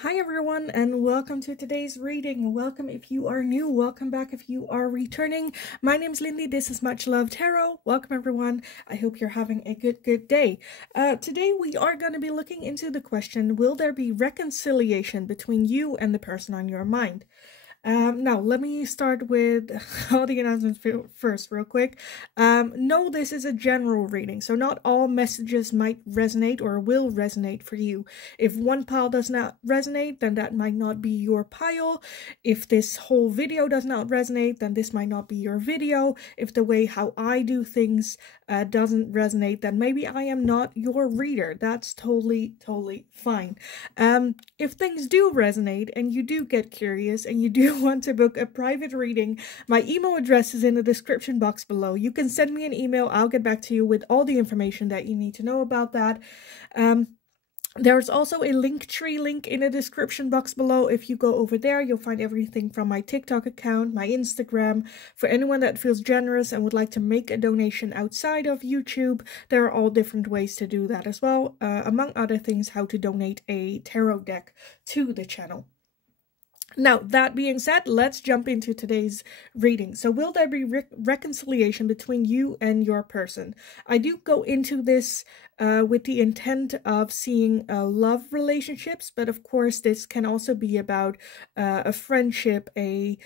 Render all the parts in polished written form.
Hi everyone, and welcome to today's reading. Welcome if you are new, welcome back if you are returning. My name's Lindy, this is Much Love Tarot. Welcome everyone, I hope you're having a good day. Today we are going to be looking into the question, will there be reconciliation between you and the person on your mind? Now, let me start with all the announcements first, real quick. No, this is a general reading, so not all messages might resonate or will resonate for you. If one pile does not resonate, then that might not be your pile. If this whole video does not resonate, then this might not be your video. If the way how I do things doesn't resonate, then maybe I am not your reader. That's totally fine. If things do resonate and you do get curious and you do want to book a private reading, my email address is in the description box below. You can send me an email. I'll get back to you with all the information that you need to know about that. There's also a Linktree link in the description box below. If you go over there, you'll find everything from my TikTok account, my Instagram. For anyone that feels generous and would like to make a donation outside of YouTube, there are all different ways to do that as well. Among other things, how to donate a tarot deck to the channel. Now, that being said, let's jump into today's reading. So, will there be reconciliation between you and your person? I do go into this with the intent of seeing love relationships, but of course, this can also be about a friendship, a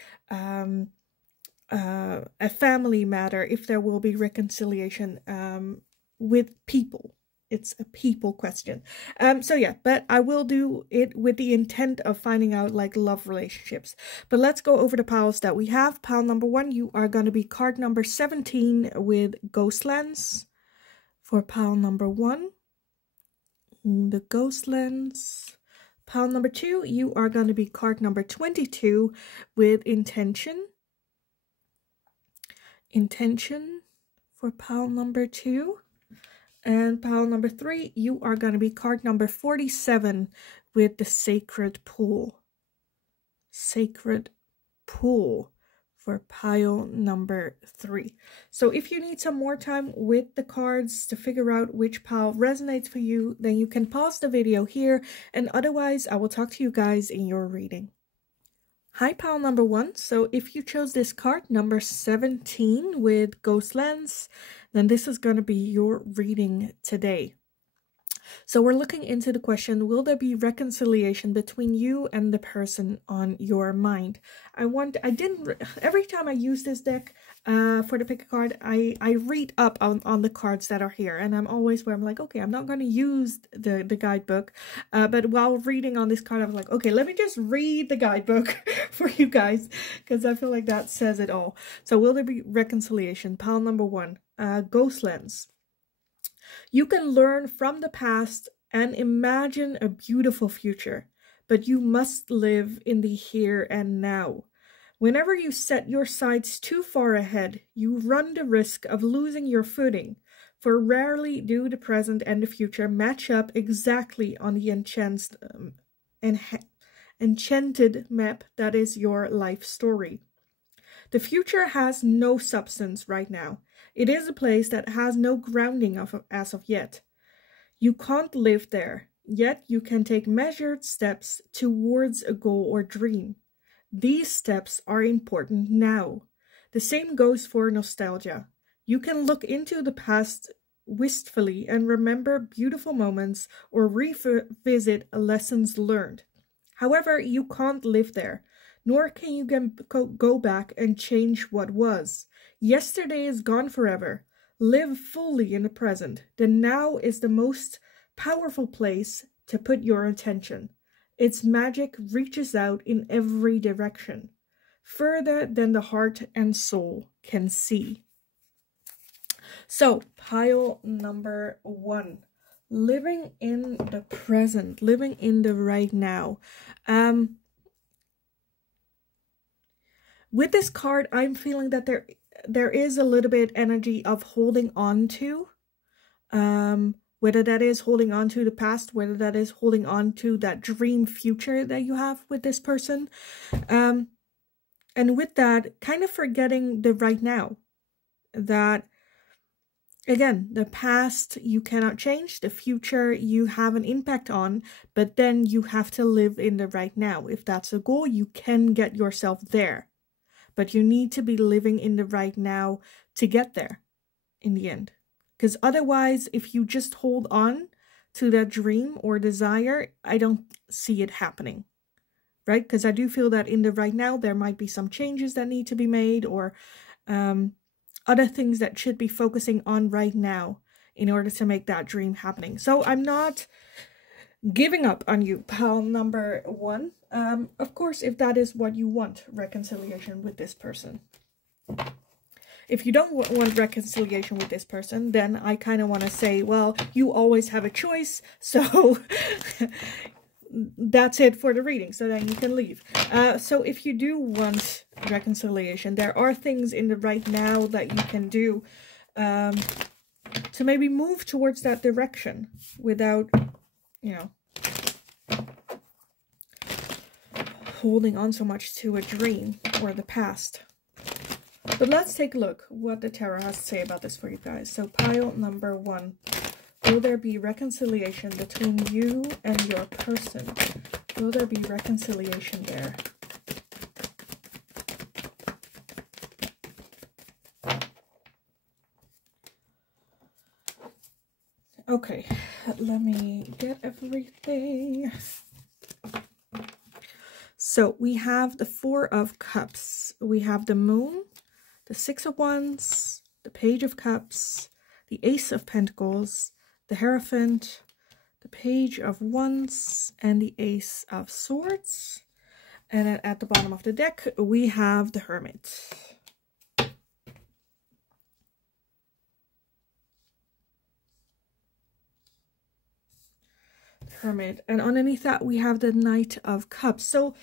family matter, if there will be reconciliation with people. It's a people question. So yeah, but I will do it with the intent of finding out like love relationships. But let's go over the piles that we have. Pile number 1, you are going to be card number 17 with Ghostlands. For pile number 1, the Ghostlands. Pile number 2, you are going to be card number 22 with Intention. Intention for pile number 2. And pile number 3, you are going to be card number 47 with the Sacred Pool. Sacred Pool for pile number 3. So if you need some more time with the cards to figure out which pile resonates for you, then you can pause the video here, and otherwise I will talk to you guys in your reading. Hi, pile number 1. So if you chose this card, number 17 with Ghostlands, then this is going to be your reading today. So we're looking into the question, will there be reconciliation between you and the person on your mind? Every time I use this deck for the pick a card, I read up on the cards that are here, and I'm always where I'm like, okay, I'm not going to use the guidebook, but while reading on this card, I'm like, okay, let me just read the guidebook for you guys, because I feel like that says it all. So will there be reconciliation? Pile number 1, Ghostlands. You can learn from the past and imagine a beautiful future, but you must live in the here and now. Whenever you set your sights too far ahead, you run the risk of losing your footing, for rarely do the present and the future match up exactly on the enchanted map that is your life story. The future has no substance right now. It is a place that has no grounding as of yet. You can't live there, yet you can take measured steps towards a goal or dream. These steps are important now. The same goes for nostalgia. You can look into the past wistfully and remember beautiful moments or revisit lessons learned. However, you can't live there, nor can you go back and change what was. Yesterday is gone forever. Live fully in the present. The now is the most powerful place to put your attention. Its magic reaches out in every direction, further than the heart and soul can see. So, pile number 1. Living in the present, living in the right now. With this card, I'm feeling that there is a little bit energy of holding on to, whether that is holding on to the past, whether that is holding on to that dream future that you have with this person. And with that, kind of forgetting the right now, that again, the past you cannot change, the future you have an impact on, but then you have to live in the right now. If that's a goal, you can get yourself there, but you need to be living in the right now to get there in the end. Because otherwise, if you just hold on to that dream or desire, I don't see it happening, right? Because I do feel that in the right now, there might be some changes that need to be made, or other things that should be focusing on right now in order to make that dream happening. So I'm not giving up on you, pal number 1. Of course, if that is what you want, reconciliation with this person. If you don't want reconciliation with this person, then I kind of want to say, well, you always have a choice, so that's it for the reading, so then you can leave. So if you do want reconciliation, there are things in the right now that you can do to maybe move towards that direction without, you know, holding on so much to a dream or the past. But let's take a look what the tarot has to say about this for you guys. So pile number 1. Will there be reconciliation between you and your person? Will there be reconciliation there? Okay, let me get everything. So we have the 4 of Cups. We have the Moon, the 6 of Wands, the Page of Cups, the Ace of Pentacles, the Hierophant, the Page of Wands, and the Ace of Swords. And then at the bottom of the deck, we have the Hermit. Hermit, and underneath that we have the Knight of Cups. So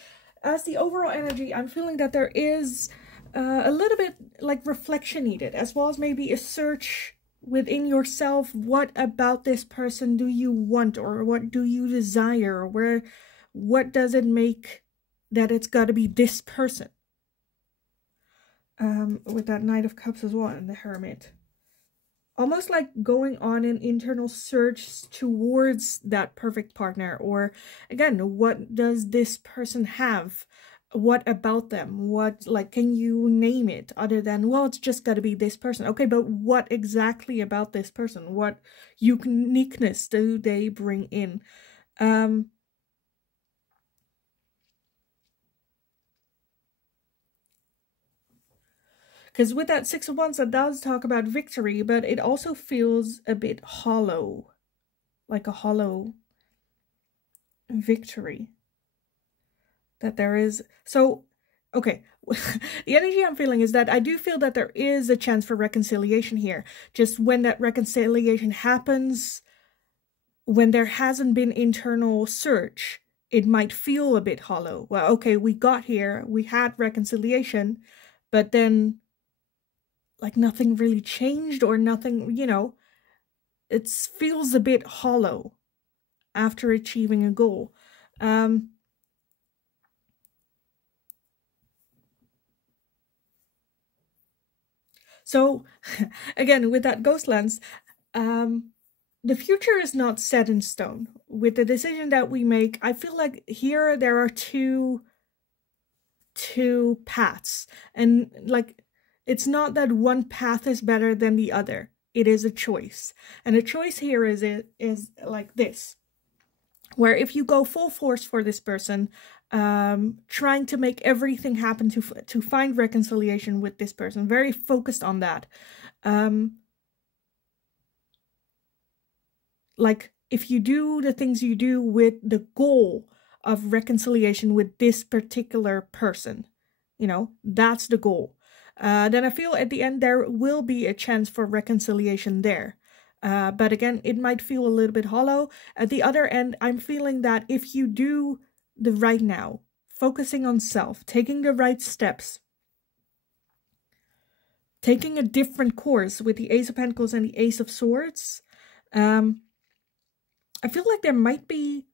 as the overall energy, I'm feeling that there is a little bit like reflection needed, as well as maybe a search within yourself. What about this person do you want, or what do you desire, or what does it make that it's got to be this person? With that Knight of Cups as well, and the Hermit. Almost like going on an internal search towards that perfect partner. Or again, what does this person have? What about them? What, like, can you name it other than, well, it's just got to be this person? Okay, but what exactly about this person? What uniqueness do they bring in? Because with that 6 of Wands, that does talk about victory, but it also feels a bit hollow. Like a hollow victory. That there is... So, okay. The energy I'm feeling is that I do feel that there is a chance for reconciliation here. Just when that reconciliation happens, when there hasn't been internal search, it might feel a bit hollow. Well, okay, we got here, we had reconciliation, but then... like nothing really changed, or nothing, you know, it feels a bit hollow after achieving a goal. So again, with that ghost lens, the future is not set in stone. With the decision that we make, I feel like here there are two paths, and like, it's not that one path is better than the other. It is a choice. And a choice here is like this, where if you go full force for this person, trying to make everything happen to find reconciliation with this person, very focused on that. Like, if you do the things you do with the goal of reconciliation with this particular person, you know, that's the goal. Then I feel at the end there will be a chance for reconciliation there. But again, it might feel a little bit hollow. At the other end, I'm feeling that if you do the right now, focusing on self, taking the right steps, taking a different course with the Ace of Pentacles and the Ace of Swords, I feel like there might be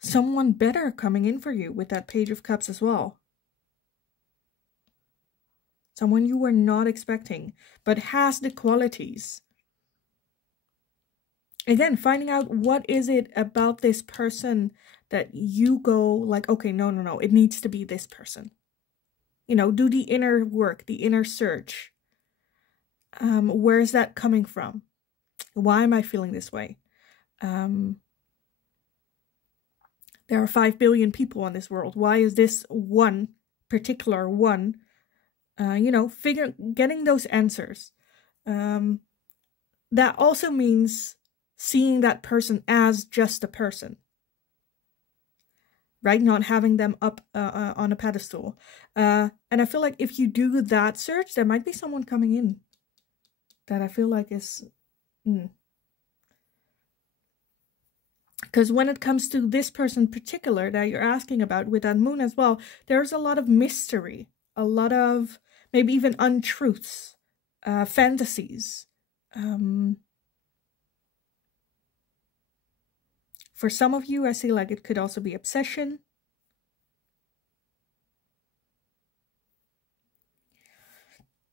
someone better coming in for you with that Page of Cups as well. someone you were not expecting, but has the qualities. Again, finding out what is it about this person that you go like, okay, no, it needs to be this person. You know, do the inner work, the inner search. Where is that coming from? Why am I feeling this way? There are 5 billion people in this world. Why is this one particular one? You know, getting those answers. That also means seeing that person as just a person, right? Not having them up on a pedestal. And I feel like if you do that search, there might be someone coming in that I feel like is... Because when it comes to this person in particular that you're asking about with that moon as well, there's a lot of mystery, a lot of maybe even untruths, fantasies. For some of you, I see like it could also be obsession.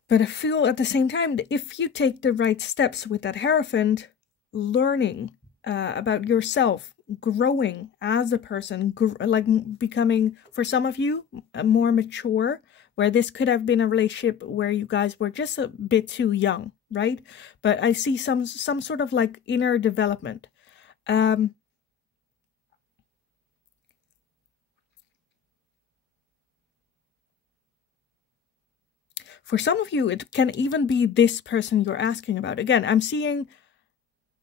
But I feel at the same time that if you take the right steps with that Hierophant, learning about yourself, growing as a person, like becoming, for some of you, more mature, where this could have been a relationship where you guys were just a bit too young, right? But I see some sort of like inner development. For some of you, it can even be this person you're asking about. Again, I'm seeing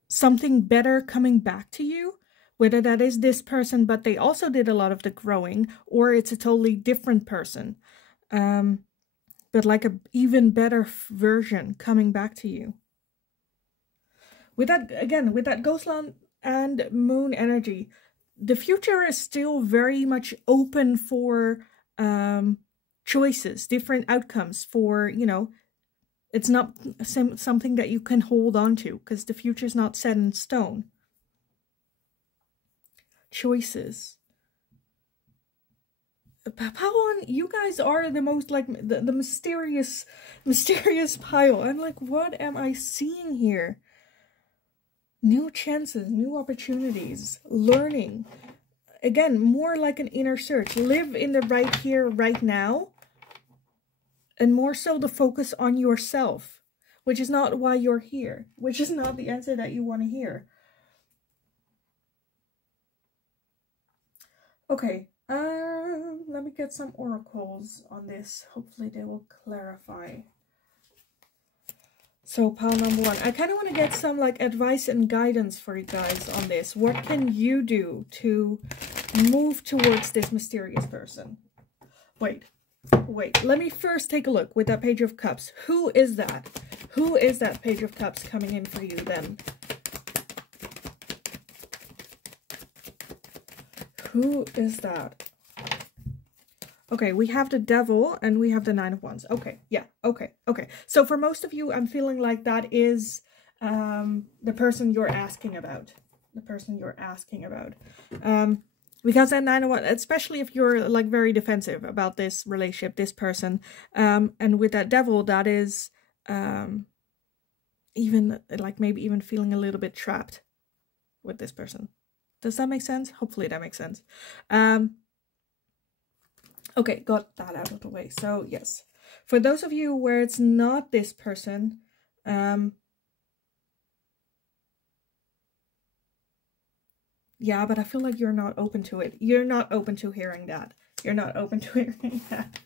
something better coming back to you, whether that is this person, but they also did a lot of the growing, or it's a totally different person. But like an even better version coming back to you. With that, again, with that Ghostland and Moon energy, the future is still very much open for choices, different outcomes for, you know, it's not something that you can hold on to because the future is not set in stone. Choices. Pawan, you guys are the most like the mysterious pile. I'm like, what am I seeing here? New chances, new opportunities, learning. Again, more like an inner search. Live in the right here, right now. And more so the focus on yourself, which is not why you're here, which is not the answer that you want to hear. Okay, let me get some oracles on this. Hopefully they will clarify. So pile number 1, I kind of want to get some like advice and guidance for you guys on this. What can you do to move towards this mysterious person? Wait, let me first take a look with that Page of Cups. Who is that? Who is that Page of Cups coming in for you then? Who is that? Okay, we have the Devil and we have the Nine of Wands. Okay, yeah, okay. So for most of you, I'm feeling like that is the person you're asking about. The person you're asking about. Because that Nine of Wands, especially if you're like very defensive about this relationship, this person, and with that Devil, that is even like maybe even feeling a little bit trapped with this person. Does that make sense? Hopefully that makes sense. Okay, got that out of the way. So yes, for those of you where it's not this person, yeah, but I feel like you're not open to it. You're not open to hearing that. You're not open to hearing that.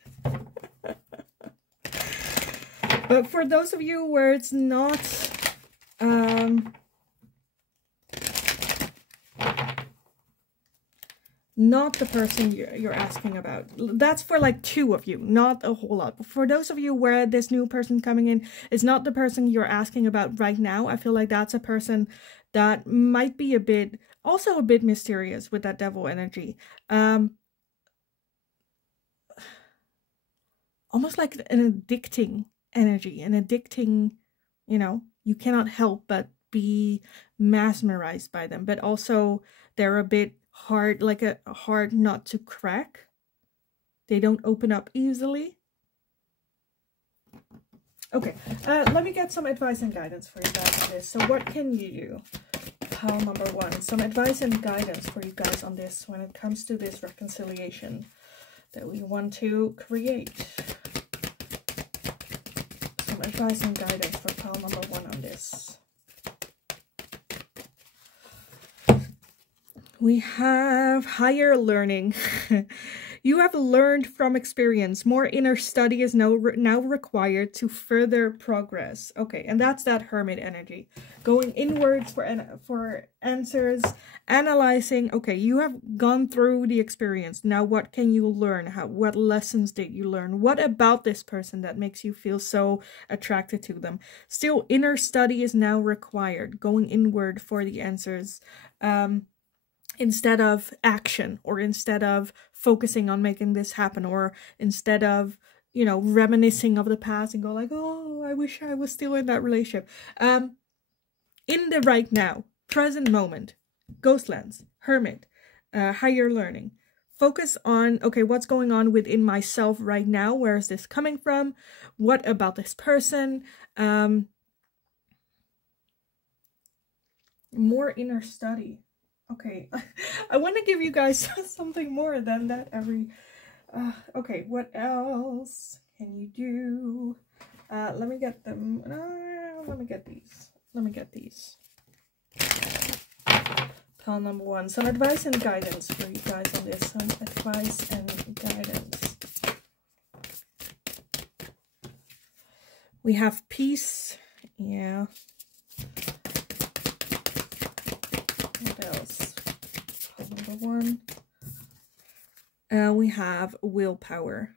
But for those of you where it's not, not the person you're asking about. That's for like 2 of you, not a whole lot. But for those of you where this new person coming in is not the person you're asking about right now, I feel like that's a person that might be also a bit mysterious with that Devil energy. Almost like an addicting energy, an addicting, you know, you cannot help but be mesmerized by them, but also they're a bit hard, like a hard nut to crack. They don't open up easily. Okay, let me get some advice and guidance for you guys on this. So what can you do? Pile number 1. Some advice and guidance for you guys on this when it comes to this reconciliation that we want to create. Some advice and guidance for pile number 1 on this. We have higher learning. You have learned from experience. More inner study is now required to further progress. Okay, and that's that hermit energy. Going inwards for answers, analyzing. Okay, you have gone through the experience. Now what can you learn? What lessons did you learn? What about this person that makes you feel so attracted to them? Still, inner study is now required. Going inward for the answers. Instead of action, or instead of focusing on making this happen, or instead of, you know, reminiscing of the past and go like, oh, I wish I was still in that relationship. In the right now, present moment, ghostlands, hermit, higher learning. Focus on, okay, what's going on within myself right now? Where is this coming from? What about this person? More inner study. Okay, I want to give you guys something more than that every... okay, what else can you do? Let me get them. Let me get these. Let me get these. Pile number 1. Some advice and guidance for you guys on this. Some advice and guidance. We have peace. Yeah. What else? Number 1. We have willpower.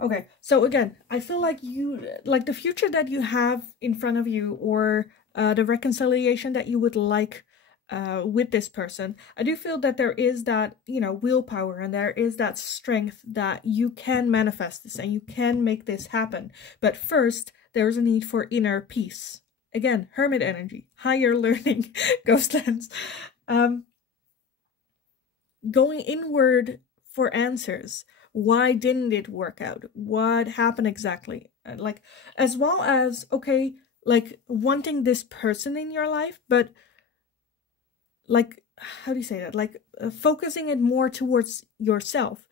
Okay, so again, I feel like the future that you have in front of you, or the reconciliation that you would like with this person, I do feel that there is that, you know, willpower, and there is that strength that you can manifest this and you can make this happen. But first, there's a need for inner peace. Again, hermit energy, higher learning, ghostlands. Going inward for answers. Why didn't it work out? What happened exactly? Like, as well as, okay, like wanting this person in your life, but like, how do you say that? Like focusing it more towards yourself.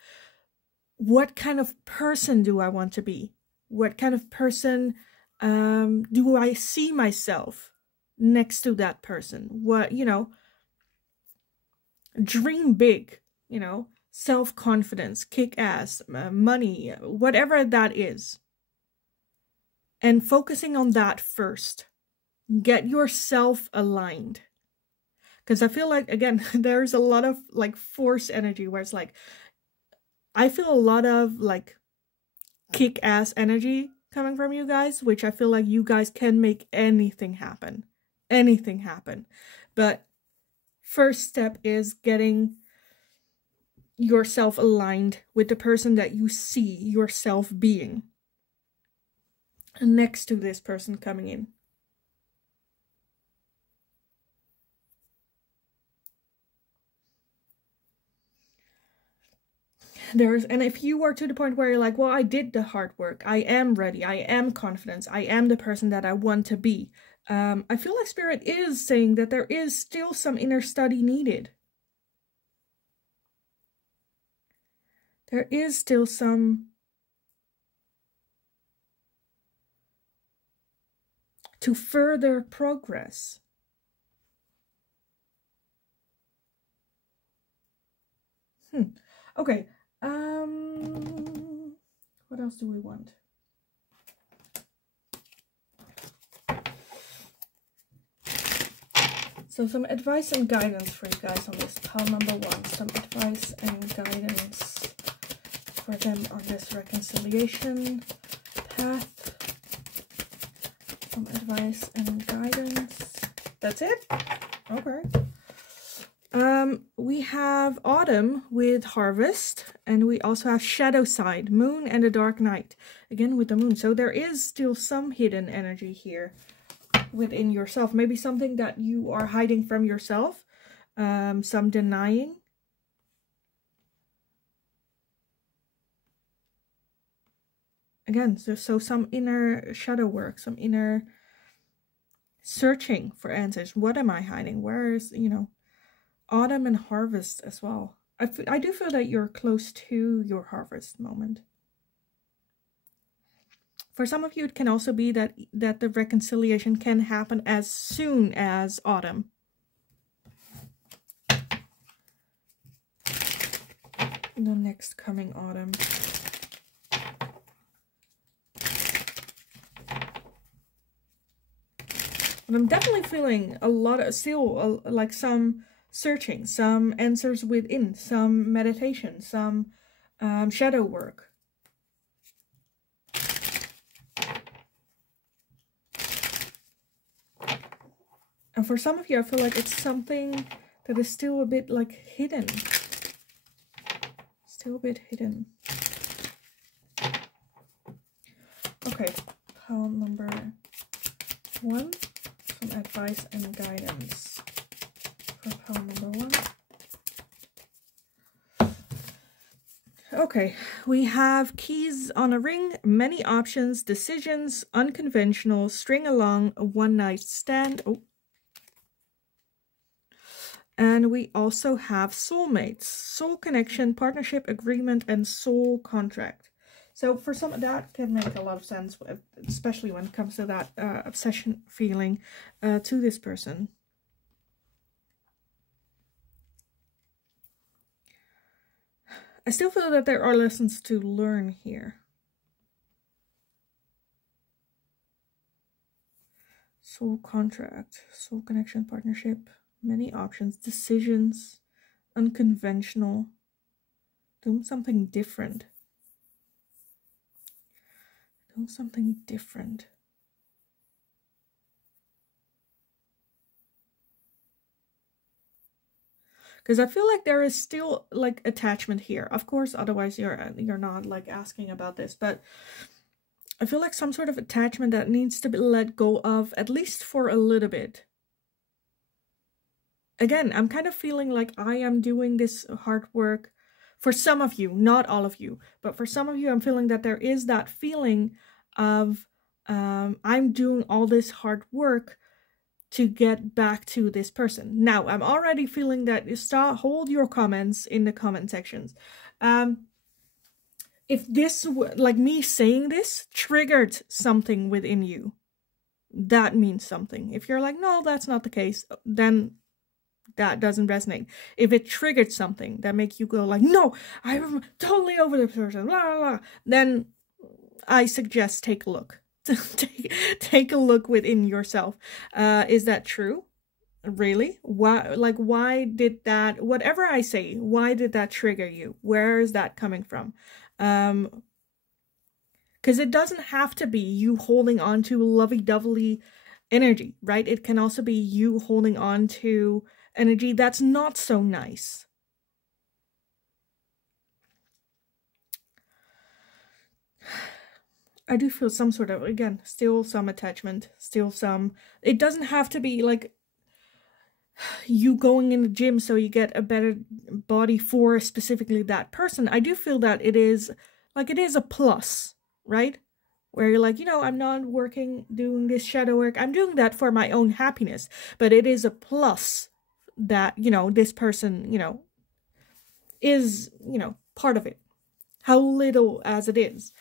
What kind of person do I want to be? What kind of person do I see myself next to that person? What, you know, dream big, you know, self-confidence, kick ass, money, whatever that is. And focusing on that first. Get yourself aligned. Because I feel like, again, there's a lot of like force energy where it's like, I feel a lot of like kick ass energy coming from you guys, which I feel like you guys can make anything happen. Anything happen. But first step is getting yourself aligned with the person that you see yourself being next to this person coming in. And if you are to the point where you're like, well, I did the hard work, I am ready, I am confident, I am the person that I want to be. I feel like Spirit is saying that there is still some inner study needed. There is still some to further progress. Okay. What else do we want? So some advice and guidance for you guys on this pile number 1. Some advice and guidance for them on this reconciliation path. Some advice and guidance. That's it? Okay. We have autumn with harvest, and we also have shadow side, moon, and a dark night. Again with the moon. So there is still some hidden energy here within yourself. Maybe something that you are hiding from yourself. Some denying. Again, so some inner shadow work, some inner searching for answers. What am I hiding? Where is, you know, autumn and harvest as well. I do feel that you're close to your harvest moment. For some of you, it can also be that the reconciliation can happen as soon as autumn. The next coming autumn. And I'm definitely feeling a lot of, still like some searching, some answers within, some meditation, some shadow work. And for some of you, I feel like it's something that is still a bit like hidden. Still a bit hidden. Okay, pile number 1. Some advice and guidance for pile number 1. Okay, we have keys on a ring, many options, decisions, unconventional, string along, a one-night stand. Oh. And we also have soulmates, soul connection, partnership, agreement, and soul contract. So for some of that can make a lot of sense, especially when it comes to that obsession feeling to this person. I still feel that there are lessons to learn here. Soul contract, soul connection, partnership, many options, decisions, unconventional, doing something different. Doing something different. Because I feel like there is still like attachment here. Of course, otherwise you're not like asking about this, but I feel like some sort of attachment that needs to be let go of, at least for a little bit. Again, I'm kind of feeling like I am doing this hard work for some of you, not all of you, but for some of you, I'm feeling that there is that feeling of I'm doing all this hard work to get back to this person. Now, I'm already feeling that hold your comments in the comment sections. If this, like me saying this, triggered something within you, that means something. If you're like, no, that's not the case, then that doesn't resonate. If it triggered something that makes you go like, no, I'm totally over this person, blah, blah, blah, then I suggest take a look. Take a look within yourself. Is that true? Really? Why did that, whatever I say, why did that trigger you? Where is that coming from? Because it doesn't have to be you holding on to lovey-dovey energy, right? It can also be you holding on to energy that's not so nice. I do feel some sort of, again, still some attachment, still some, it doesn't have to be like you going in the gym so you get a better body for specifically that person. I do feel that it is like, it is a plus, right? Where you're like, you know, I'm not doing this shadow work. I'm doing that for my own happiness, but it is a plus that, you know, this person, you know, is, you know, part of it, how little as it is.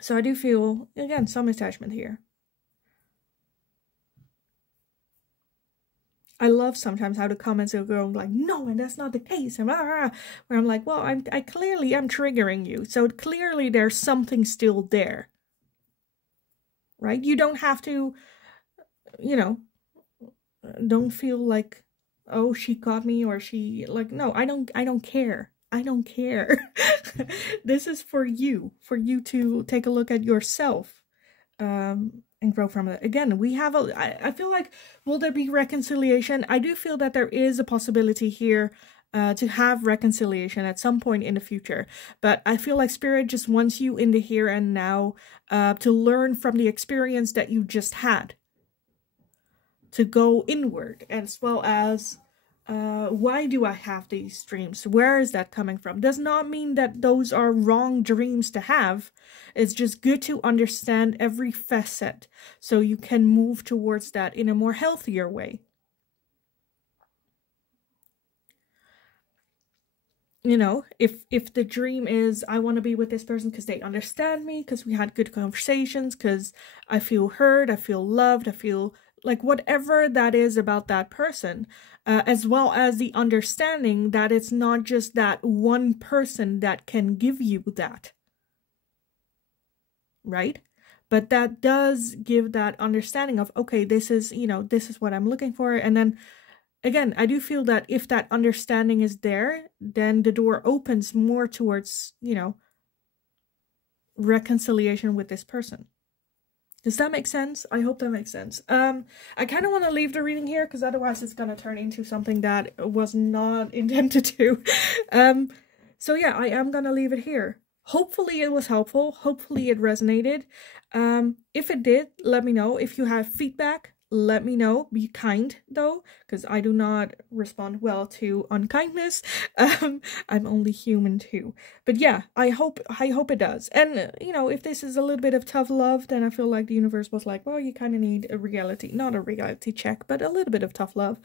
So I do feel, again, some attachment here. I love sometimes how the comments are going like, no, and that's not the case. And blah, blah, blah. Where I'm like, well, I clearly am triggering you. So clearly there's something still there. Right? You don't have to, you know, don't feel like, oh, she caught me, or she, like, no, I don't care. I don't care. This is for you to take a look at yourself and grow from it. Again, we have I feel like, will there be reconciliation? I do feel that there is a possibility here to have reconciliation at some point in the future. But I feel like Spirit just wants you in the here and now to learn from the experience that you just had. To go inward, as well as why do I have these dreams? Where is that coming from? Does not mean that those are wrong dreams to have. It's just good to understand every facet so you can move towards that in a more healthier way. You know, if the dream is I want to be with this person because they understand me, because we had good conversations, because I feel heard, I feel loved, I feel like whatever that is about that person, as well as the understanding that it's not just that one person that can give you that, right? But that does give that understanding of, okay, this is, you know, this is what I'm looking for. And then again, I do feel that if that understanding is there, then the door opens more towards, you know, reconciliation with this person. Does that make sense? I hope that makes sense. I kind of want to leave the reading here because otherwise it's going to turn into something that was not intended to. So yeah, I am going to leave it here. Hopefully it was helpful. Hopefully it resonated. If it did, let me know. If you have feedback, let me know. Be kind though, because I do not respond well to unkindness. I'm only human too. But yeah, I hope it does. And you know, if this is a little bit of tough love, then I feel like the universe was like, well, you kind of need a reality, not a reality check, but a little bit of tough love.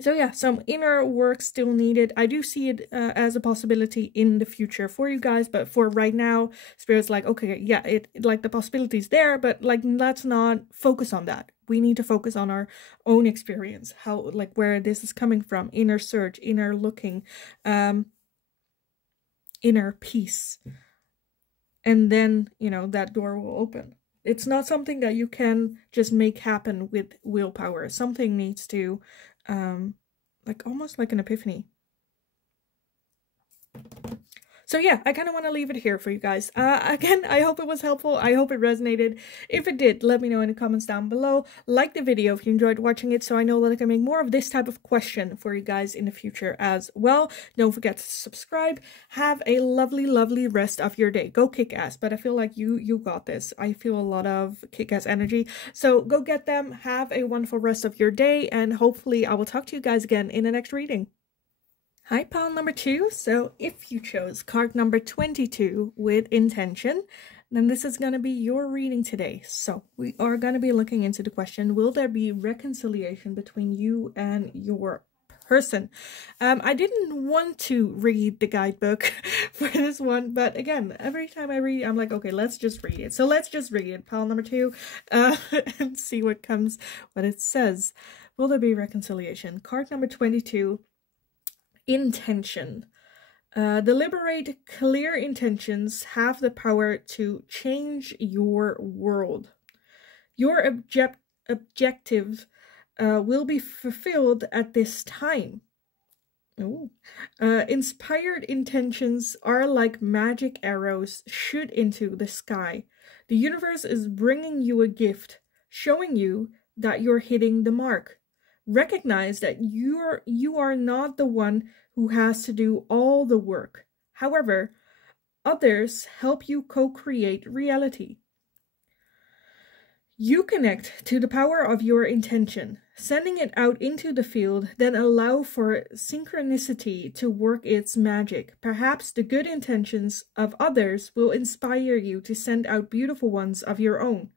So yeah, some inner work still needed. I do see it as a possibility in the future for you guys, but for right now, Spirit's like, okay, yeah, it like the possibility's there, but like let's not focus on that. We need to focus on our own experience, how like where this is coming from, inner search, inner looking, inner peace. And then, you know, that door will open. It's not something that you can just make happen with willpower. Something needs to like almost like an epiphany. So yeah, I kind of want to leave it here for you guys. Again, I hope it was helpful. I hope it resonated. If it did, let me know in the comments down below. Like the video if you enjoyed watching it, so I know that I can make more of this type of question for you guys in the future as well. Don't forget to subscribe. Have a lovely, lovely rest of your day. Go kick ass, but I feel like you got this. I feel a lot of kick ass energy. So go get them. Have a wonderful rest of your day, and hopefully I will talk to you guys again in the next reading. Hi, pile number 2. So if you chose card number 22 with intention, then this is going to be your reading today. So we are going to be looking into the question, will there be reconciliation between you and your person? I didn't want to read the guidebook for this one, but again, every time I read, I'm like, okay, let's just read it. So let's just read it, pile number 2, and see what it says. Will there be reconciliation? Card number 22. Intention. Deliberate, clear intentions have the power to change your world. Your objective will be fulfilled at this time. Inspired intentions are like magic arrows shoot into the sky. The universe is bringing you a gift, showing you that you're hitting the mark. Recognize that you are not the one who has to do all the work. However, others help you co-create reality. You connect to the power of your intention, sending it out into the field, then allow for synchronicity to work its magic. Perhaps the good intentions of others will inspire you to send out beautiful ones of your own.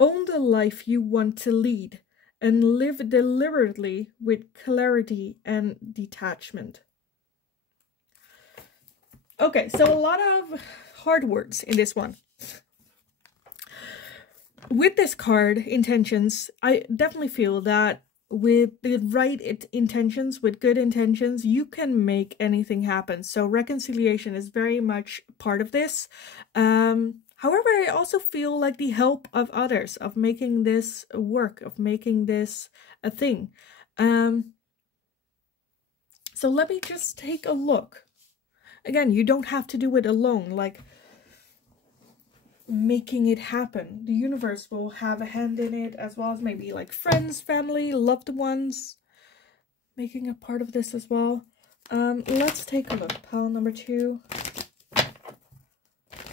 Own the life you want to lead, and live deliberately with clarity and detachment. Okay, so a lot of hard words in this one. With this card, intentions, I definitely feel that with the right intentions, with good intentions, you can make anything happen. So reconciliation is very much part of this. However, I also feel like the help of others, of making this work, of making this a thing. So let me just take a look. Again, you don't have to do it alone, like making it happen. The universe will have a hand in it, as well as maybe like friends, family, loved ones, making a part of this as well. Let's take a look. Pile number 2.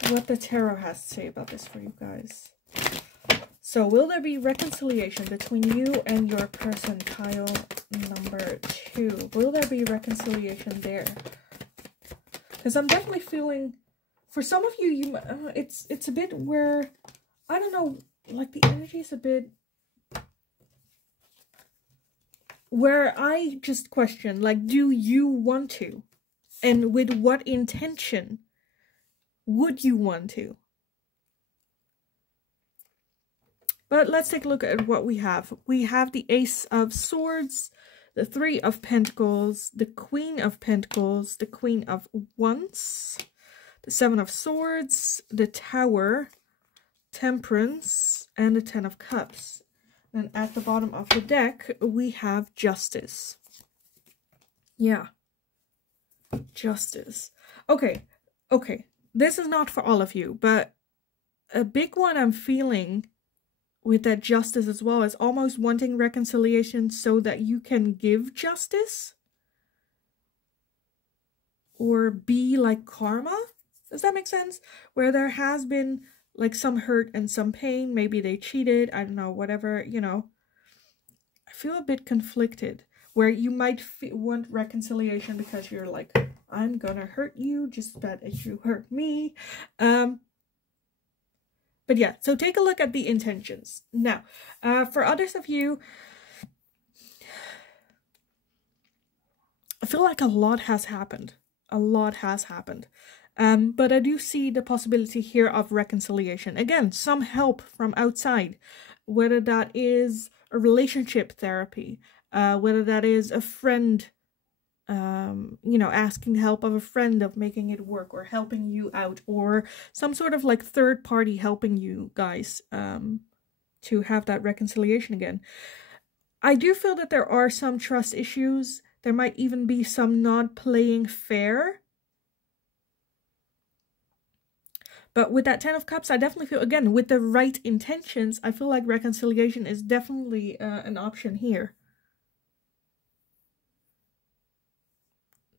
What the tarot has to say about this for you guys. So will there be reconciliation between you and your person? Pile number 2. Will there be reconciliation there? Because I'm definitely feeling, for some of you, it's a bit where, I don't know, like the energy is a bit where I just question, like, do you want to? And with what intention would you want to? But let's take a look at what we have. We have the Ace of Swords, the 3 of Pentacles, the Queen of Pentacles, the Queen of Wands, the 7 of Swords, the Tower, Temperance, and the 10 of Cups. And at the bottom of the deck, we have Justice. Yeah. Justice. Okay. This is not for all of you, but a big one I'm feeling with that justice as well is almost wanting reconciliation so that you can give justice. Or be like karma. Does that make sense? Where there has been like some hurt and some pain. Maybe they cheated. I don't know, whatever, you know. I feel a bit conflicted. Where you might want reconciliation because you're like, I'm gonna hurt you just as bad as you hurt me. But yeah, so take a look at the intentions. Now, for others of you, I feel like a lot has happened. A lot has happened. But I do see the possibility here of reconciliation. Again, some help from outside. Whether that is a relationship therapy. Whether that is a friend, you know, asking help of a friend of making it work or helping you out, or some sort of like third party helping you guys to have that reconciliation again. I do feel that there are some trust issues. There might even be some not playing fair. But with that 10 of Cups, I definitely feel, again, with the right intentions, I feel like reconciliation is definitely an option here.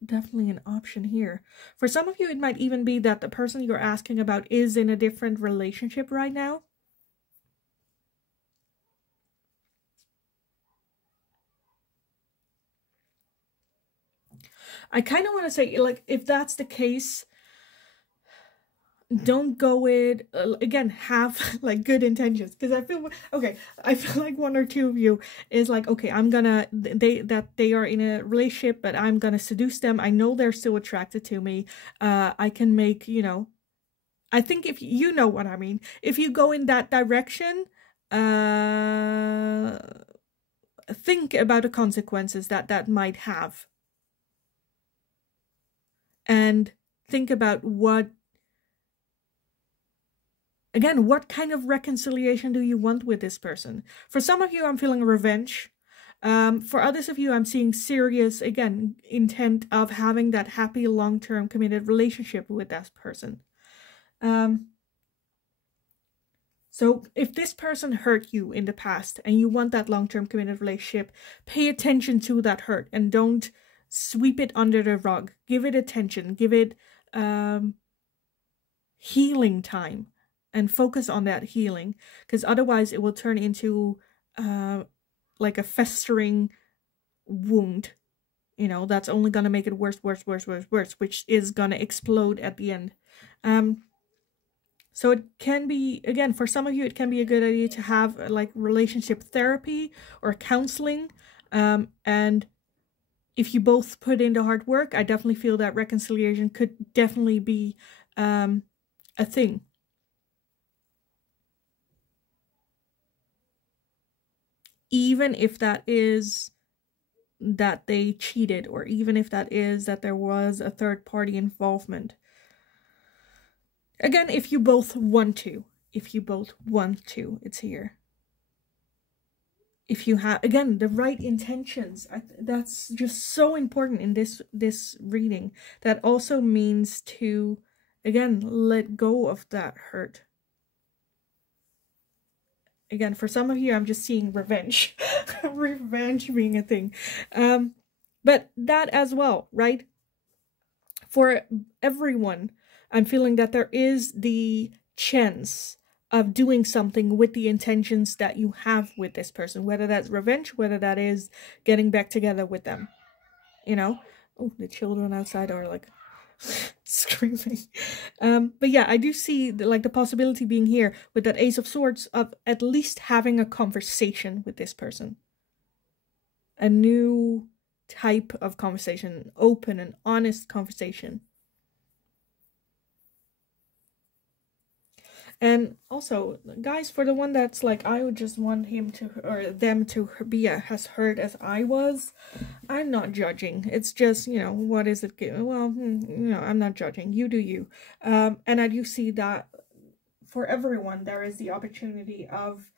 Definitely an option here. For some of you, it might even be that the person you're asking about is in a different relationship right now. I kind of want to say, like, if that's the case, don't go with, again, have like good intentions, because I feel, okay, I feel like one or two of you is like, okay, I'm gonna, they are in a relationship, but I'm gonna seduce them. I know they're still attracted to me. I can make, you know, I think if you know what I mean, if you go in that direction, think about the consequences that might have, and think about what, again, what kind of reconciliation do you want with this person? For some of you, I'm feeling revenge. For others of you, I'm seeing serious, again, intent of having that happy, long-term, committed relationship with that person. So if this person hurt you in the past and you want that long-term committed relationship, pay attention to that hurt and don't sweep it under the rug. Give it attention. Give it healing time. And focus on that healing, because otherwise it will turn into like a festering wound. You know, that's only gonna make it worse, which is gonna explode at the end. So it can be, again, for some of you, it can be a good idea to have like relationship therapy or counseling. And if you both put in the hard work, I definitely feel that reconciliation could definitely be a thing. Even if that is that they cheated, or even if that is that there was a third party involvement. Again, if you both want to. If you both want to, it's here. If you have, again, the right intentions. That's just so important in this reading. That also means to, again, let go of that hurt. Again, for some of you, I'm just seeing revenge. Revenge being a thing. But that as well, right? For everyone, I'm feeling that there is the chance of doing something with the intentions that you have with this person. Whether that's revenge, whether that is getting back together with them. you know. Oh, the children outside are like screaming. But yeah, I do see like the possibility being here with that Ace of Swords of at least having a conversation with this person. A new type of conversation, open and honest conversation. And also, guys, for the one that's like, I would just want him to, or them to be as hurt as I was, I'm not judging. It's just, you know, what is it? Well, you know, I'm not judging. You do you. And I do see that for everyone, there is the opportunity of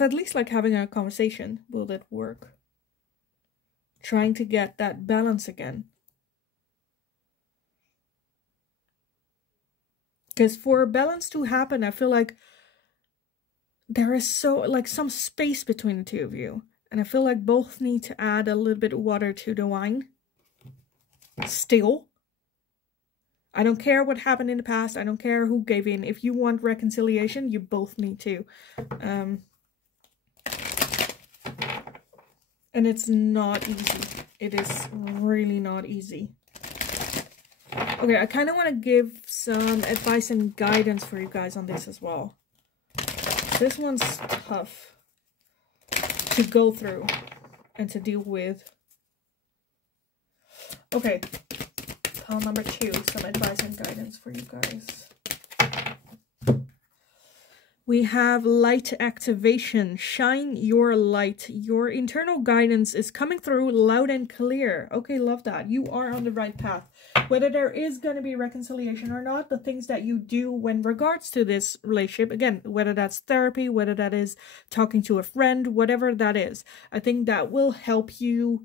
at least like having a conversation. Will that work? Trying to get that balance again. Because for balance to happen, I feel like there is some space between the two of you. And I feel like both need to add a little bit of water to the wine. Still. I don't care what happened in the past. I don't care who gave in. If you want reconciliation, you both need to. And it's not easy. It is really not easy. Okay, I kind of want to give some advice and guidance for you guys on this as well. This one's tough to go through and to deal with. Okay, pile number 2, some advice and guidance for you guys. We have light activation. Shine your light. Your internal guidance is coming through loud and clear. Okay, love that. You are on the right path. Whether there is going to be reconciliation or not, the things that you do when regards to this relationship, again, whether that's therapy, whether that is talking to a friend, whatever that is, I think that will help you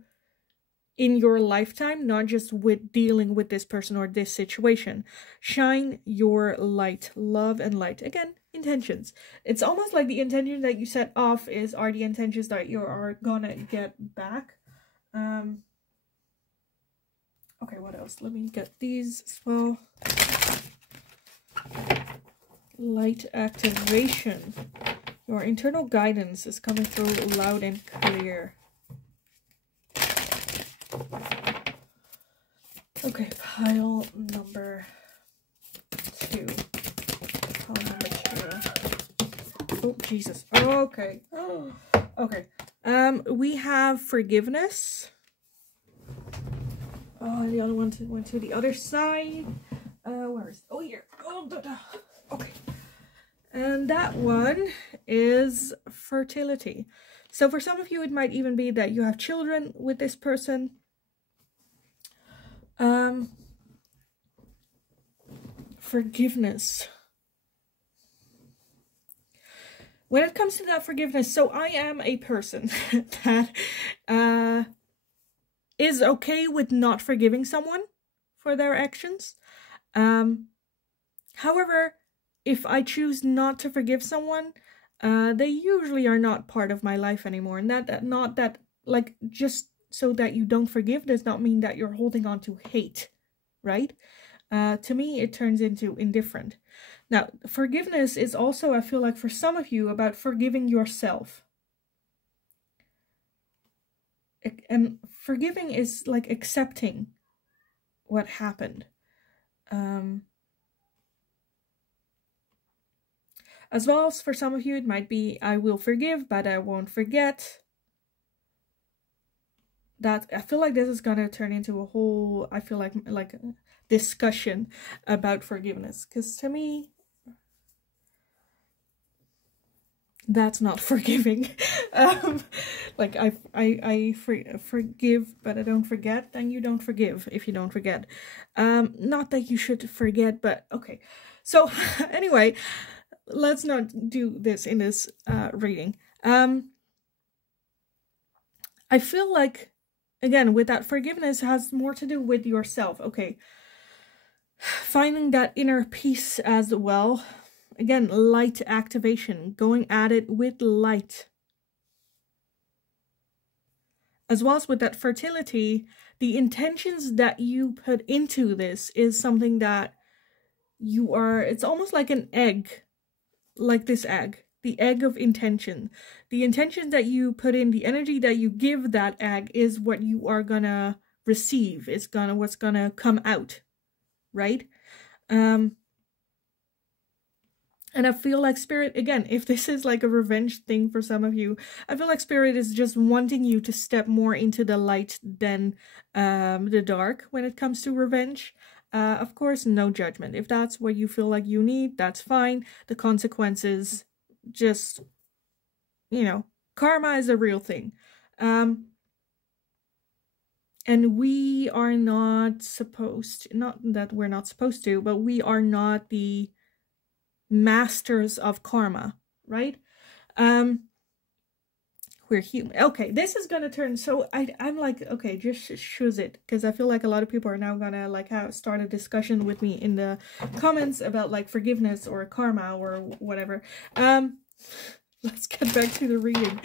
in your lifetime, not just with dealing with this person or this situation. Shine your light. Love and light. Again, intentions. It's almost like the intention that you set off are the intentions that you are gonna get back. Okay, what else? Let me get these as well. Light activation. Your internal guidance is coming through loud and clear. Okay, pile number 2. Pile number 2. Oh, Jesus. Okay. Oh, okay. We have forgiveness. Oh, the other one went to the other side. Where is it? Oh, here. Oh, okay. And that one is fertility. So for some of you, it might even be that you have children with this person. Forgiveness. When it comes to that forgiveness, so I am a person that is okay with not forgiving someone for their actions. However, if I choose not to forgive someone, they usually are not part of my life anymore. And not that, like, just so that you don't forgive does not mean that you're holding on to hate, right? To me, it turns into indifferent. Now, forgiveness is also, I feel like, for some of you, about forgiving yourself. And forgiving is like accepting what happened. As well as for some of you, it might be, I will forgive, but I won't forget. That I feel like this is gonna turn into a whole, I feel like a discussion about forgiveness. Because to me, that's not forgiving. Like I forgive, but I don't forget. Then you don't forgive if you don't forget. Not that you should forget, but okay. So anyway, let's not do this in this reading. I feel like, again, with that, forgiveness has more to do with yourself. Okay, finding that inner peace as well. Again, light activation, going at it with light. As well as with that fertility, the intentions that you put into this is something that you are, it's almost like an egg, like this egg. The egg of intention. The intention that you put in, the energy that you give that egg is what you are gonna receive. It's what's gonna come out, right? And I feel like Spirit, again, if this is like a revenge thing for some of you, I feel like Spirit is just wanting you to step more into the light than the dark when it comes to revenge. Of course, no judgment. If that's what you feel like you need, that's fine. The consequences, just, you know, karma is a real thing. And we are not supposed to, not that we're not supposed to, but we are not the masters of karma, right? We're human. Okay, this is gonna turn, so I'm like, okay, just choose it, because I feel like a lot of people are now gonna like start a discussion with me in the comments about like forgiveness or karma or whatever. Let's get back to the reading.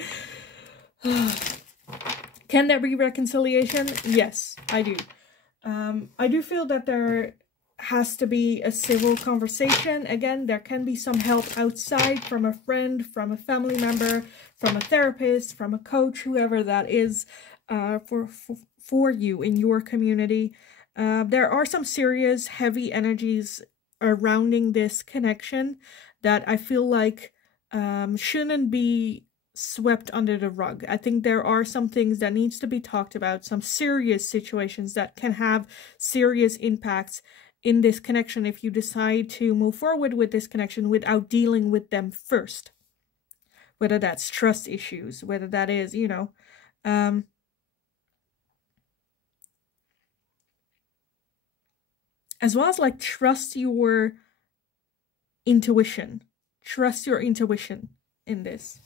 Can there be reconciliation? Yes, I do. I do feel that there has to be a civil conversation. Again, there can be some help outside from a friend, from a family member, from a therapist, from a coach, whoever that is, for you in your community. There are some serious heavy energies surrounding this connection that I feel like shouldn't be swept under the rug. I think there are some things that needs to be talked about, some serious situations that can have serious impacts in this connection if you decide to move forward with this connection without dealing with them first. Whether that's trust issues, whether that is, you know, as well as like trust your intuition. Trust your intuition in this.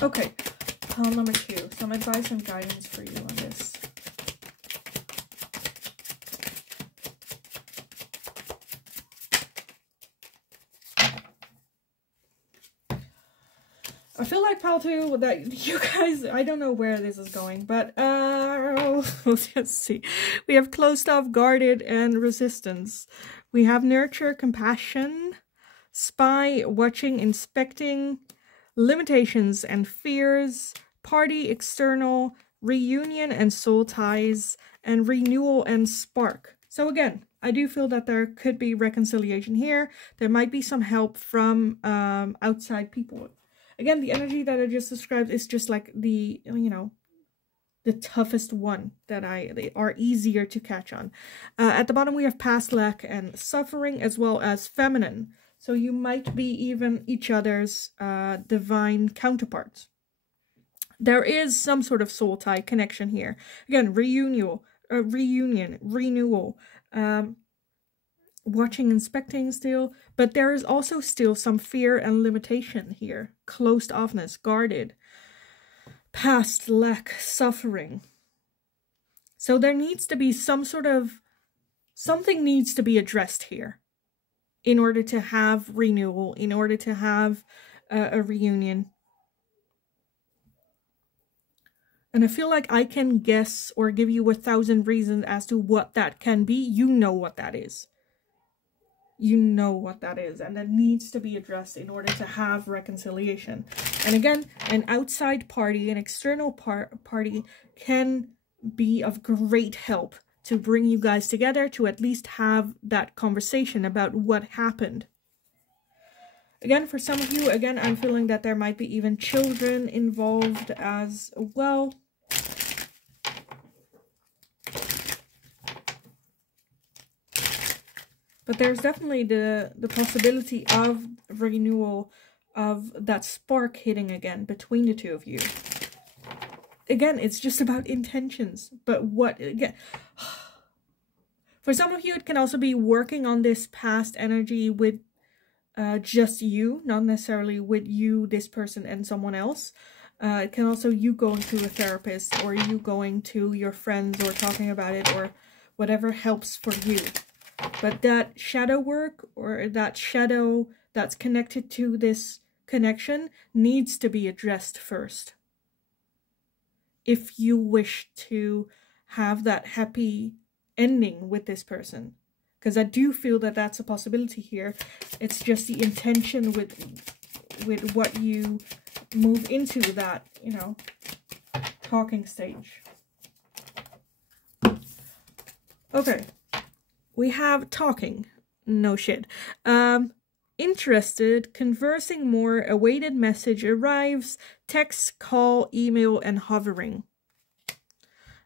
Okay, pile number 2. Some advice and guidance for you on this. I feel like pile 2, that you guys, I don't know where this is going, but let's see. We have closed off, guarded, and resistance. We have nurture, compassion, spy, watching, inspecting, limitations and fears, party, external, reunion and soul ties, and renewal and spark. So again, I do feel that there could be reconciliation here. There might be some help from outside people. Again, the energy that I just described is just like the, you know, the toughest one that they are easier to catch on. At the bottom we have past, lack, and suffering, as well as feminine. So you might be even each other's divine counterparts. There is some sort of soul tie connection here. Again, reunion, renewal, watching, inspecting still. But there is also still some fear and limitation here. Closed offness, guarded, past, lack, suffering. So there needs to be some sort of, something needs to be addressed here in order to have renewal, in order to have a reunion. And I feel like I can guess or give you 1,000 reasons as to what that can be. You know what that is. You know what that is. And that needs to be addressed in order to have reconciliation. And again, an outside party, an external party can be of great help to bring you guys together, to at least have that conversation about what happened. Again, for some of you, again, I'm feeling that there might be even children involved as well. But there's definitely the possibility of renewal, of that spark hitting again between the two of you. Again, it's just about intentions. But what, again, for some of you, it can also be working on this past energy with just you, not necessarily with you, this person, and someone else. It can also you going to a therapist, or you going to your friends, or talking about it, or whatever helps for you. But that shadow work, or that shadow that's connected to this connection needs to be addressed first if you wish to have that happy ending with this person. Because I do feel that that's a possibility here. It's just the intention with what you move into that, you know, talking stage. Okay, we have talking. No shit. Interested, conversing more, awaited message arrives, text, call, email, and hovering.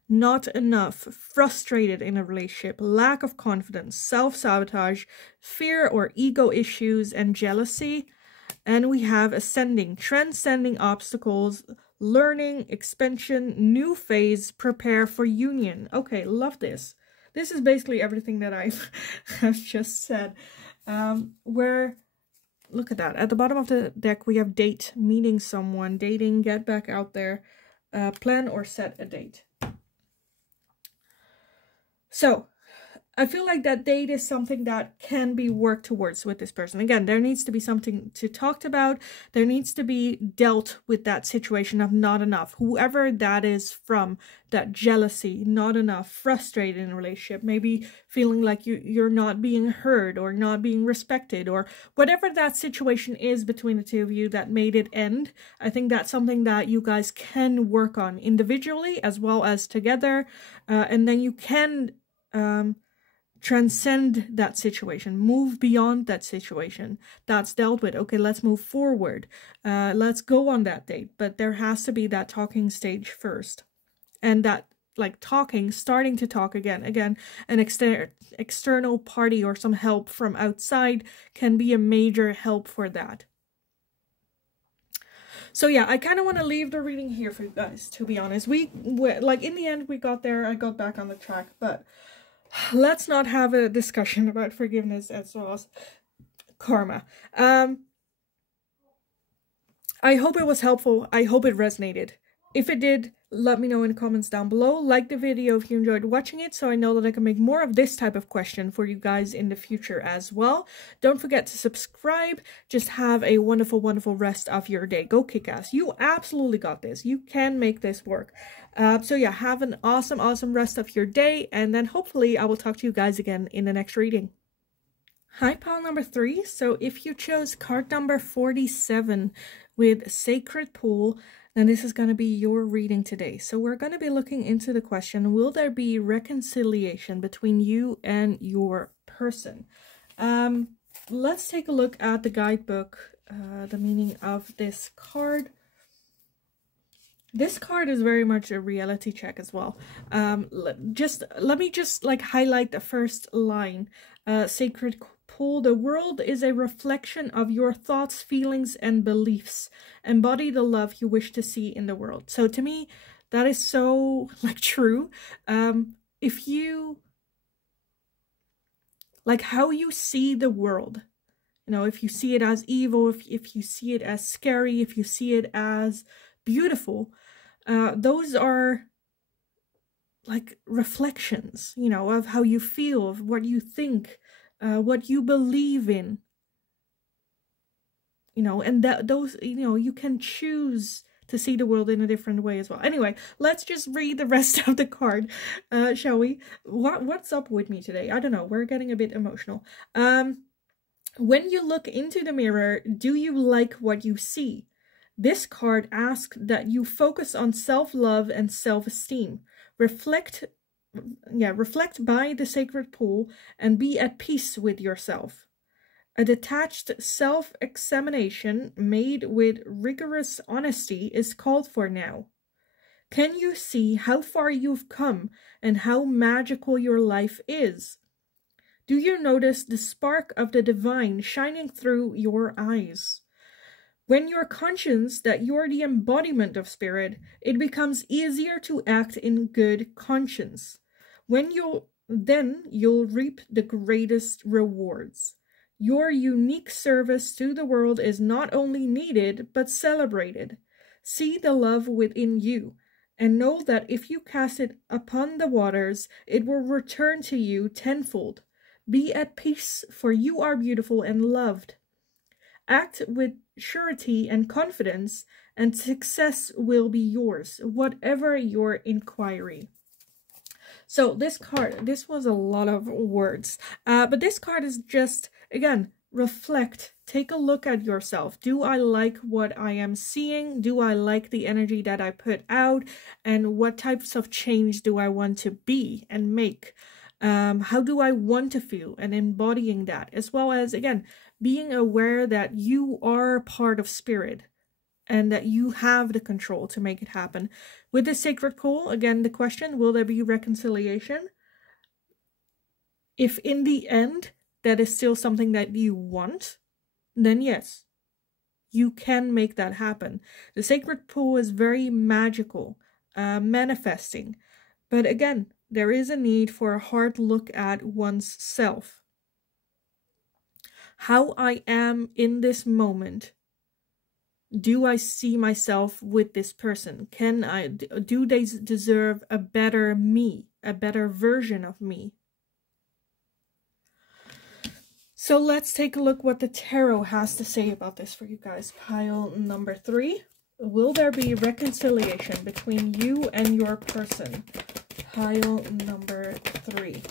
Not enough, frustrated in a relationship, lack of confidence, self-sabotage, fear or ego issues, and jealousy. And we have ascending, transcending obstacles, learning, expansion, new phase, prepare for union. Okay, love this. This is basically everything that I've just said. Where, look at that. At the bottom of the deck, we have date, meeting someone, dating, get back out there, plan or set a date. So, I feel like that date is something that can be worked towards with this person. Again, there needs to be something to talk about. There needs to be dealt with that situation of not enough. Whoever that is from, that jealousy, not enough, frustrated in a relationship, maybe feeling like you're not being heard or not being respected, or whatever that situation is between the two of you that made it end. I think that's something that you guys can work on individually as well as together. And then you can transcend that situation, move beyond that situation that's dealt with. Okay, let's move forward. Let's go on that date. But there has to be that talking stage first. And that, like, talking, starting to talk again, an external party or some help from outside can be a major help for that. So yeah, I kind of want to leave the reading here for you guys, to be honest. We like, in the end, we got there. I got back on the track, but let's not have a discussion about forgiveness as well as karma. I hope it was helpful. I hope it resonated. If it did, let me know in the comments down below. Like the video if you enjoyed watching it, so I know that I can make more of this type of question for you guys in the future as well. Don't forget to subscribe. Just have a wonderful, wonderful rest of your day. Go kick ass. You absolutely got this. You can make this work. So yeah, have an awesome, awesome rest of your day, and then hopefully I will talk to you guys again in the next reading. Hi, pile number 3. So if you chose card number 47 with Sacred Pool, then this is going to be your reading today. So we're going to be looking into the question, will there be reconciliation between you and your person? Let's take a look at the guidebook, the meaning of this card. This card is very much a reality check as well. Let me just like highlight the first line. Sacred Pool, the world is a reflection of your thoughts, feelings, and beliefs. Embody the love you wish to see in the world. So to me, that is so like true. If you like how you see the world, you know, if you see it as evil, if you see it as scary, if you see it as beautiful, those are like reflections, you know, of how you feel, of what you think, what you believe in, you know, and that those, you know, you can choose to see the world in a different way as well. Anyway, let's just read the rest of the card, shall we? What's up with me today? I don't know, we're getting a bit emotional. When you look into the mirror, do you like what you see? This card asks that you focus on self-love and self-esteem. Reflect by the Sacred Pool and be at peace with yourself. A detached self-examination made with rigorous honesty is called for now. Can you see how far you've come and how magical your life is? Do you notice the spark of the divine shining through your eyes? When you're conscious that you're the embodiment of spirit, it becomes easier to act in good conscience. Then you'll reap the greatest rewards. Your unique service to the world is not only needed, but celebrated. See the love within you, and know that if you cast it upon the waters, it will return to you tenfold. Be at peace, for you are beautiful and loved. Act with surety and confidence, and success will be yours, whatever your inquiry. So this card, this was a lot of words, but this card is just, again, reflect, take a look at yourself. Do I like what I am seeing? Do I like the energy that I put out? And what types of change do I want to be and make? How do I want to feel, and embodying that, as well as, again, being aware that you are part of spirit and that you have the control to make it happen. With the sacred pool, again, the question, will there be reconciliation? If in the end that is still something that you want, then yes, you can make that happen. The sacred pool is very magical, manifesting. But again, there is a need for a hard look at one's self. How I am in this moment. Do I see myself with this person? Do they deserve a better me, a better version of me? So let's take a look what the tarot has to say about this for you guys. Pile number 3. Will there be reconciliation between you and your person? Pile number 3.